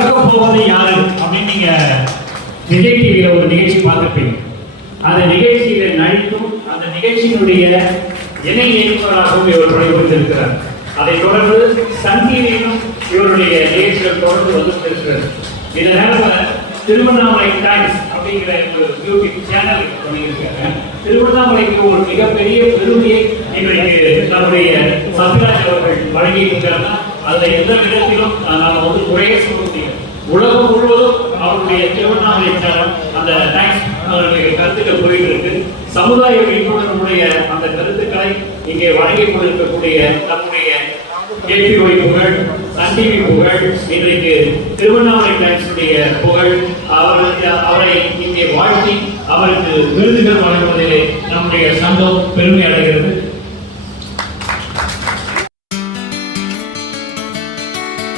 பறக்க போவது யாரு அப்படின்னு நீங்க விஜய் டிவியில ஒரு நிகழ்ச்சி பார்த்திருப்பீங்க. அந்த நிகழ்ச்சியில நடித்தும் அந்த நிகழ்ச்சியினுடைய இணை இயக்குநராகவும் இவர் பணிபுரிந்திருக்கிறார். அதை தொடர்ந்து சன் டிவியிலும் இவருடைய நிகழ்ச்சிகள் தொடர்ந்து வந்துருக்கிறது. இதனால திருவண்ணாமலை டைம்ஸ் அப்படிங்கிற ஒரு யூடியூப் சேனல் பண்ணியிருக்காங்க. திருவண்ணாமலைக்கு ஒரு மிகப்பெரிய பெருமையை இன்றைக்கு நம்முடைய சத்யராஜ் அவர்கள் வழங்கியிருக்கிறார்னா அதுல எந்த விதத்திலும் நாம குறைய சொல்ல முடியும். உலகம் முழுவதும் அவருடைய திருவண்ணாமலை சேனல் அந்த டைம்ஸ் கருத்துக்கள் போயிட்டு இருக்கு. சமுதாய விழிப்புணர்வுடைய அந்த கருத்துக்களை இங்கே வழங்கி கொண்டிருக்கக்கூடிய நம்முடைய கேபிஒய் புகழ், சன் டிவி புகழ், இன்றைக்கு திருவண்ணாமலை டைம்ஸுடைய புகழ், அவரை இங்கே வாழ்த்தி அவருக்கு விருதுகள் வழங்குவதிலே நம்முடைய சங்கம் பெருமை அடைகிறது.